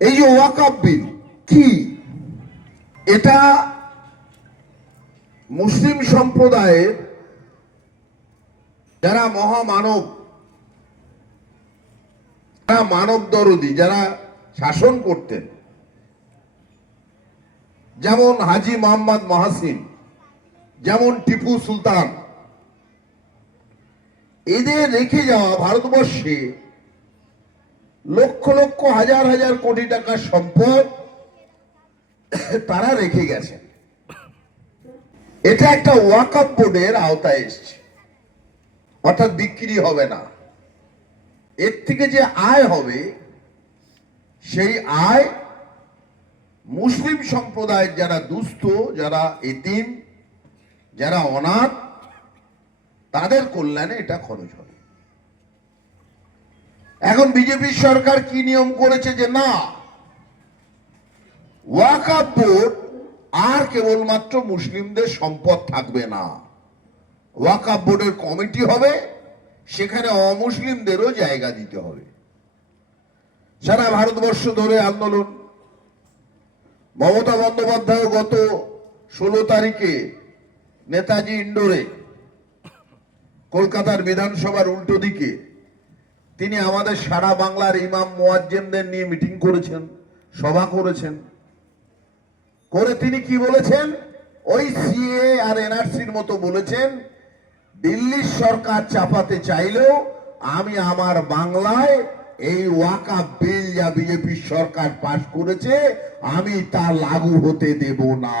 এই যে ওয়াকাব বিল, কি? এটা মুসলিম সম্প্রদায়ের যারা মহামানব, যারা মানব দরদি, যারা শাসন করতেন। যেমন হাজি মোহাম্মদ মহাসিন, যেমন টিপু সুলতান, এদের রেখে যাওয়া ভারতবর্ষে লক্ষ লক্ষ, হাজার হাজার কোটি টাকার সম্পদ তারা রেখে গেছেন এটা একটা ওয়াকআপ বোর্ডের আওতায় এসছে। অর্থাৎ বিক্রি হবে না। এর থেকে যে আয় হবে, সেই আয় মুসলিম সম্প্রদায়ের যারা দুস্থ, যারা এতিম, যারা অনাথ, তাদের কল্যাণে এটা খরচ হবে। এখন বিজেপির সরকার কি নিয়ম করেছে যে না ওয়াকাপ বোর্ড আর কেবলমাত্র মুসলিমদের সম্পদ থাকবে না। ওয়াকাপ বোর্ডের কমিটি হবে, সেখানে অমুসলিমদেরও জায়গা দিতে হবে। সারা ভারতবর্ষ ধরে আন্দোলন। মমতা বন্দ্যোপাধ্যায় গত ষোলো তারিখে নেতাজি ইন্ডোরে কলকাতার বিধানসভার উল্টো দিকে তিনি আমাদের সারা বাংলার ইমাম মোয়াজ্জেমদের নিয়ে মিটিং করেছেন, সভা করেছেন। করে তিনি কি বলেছেন? ওই সিএ আর এনআরসির মতো বলেছেন, দিল্লির সরকার চাপাতে চাইলেও আমি আমার বাংলায় এই ওয়াকা বিল যা বিজেপি সরকার পাশ করেছে, আমি তা লাগু হতে দেব না।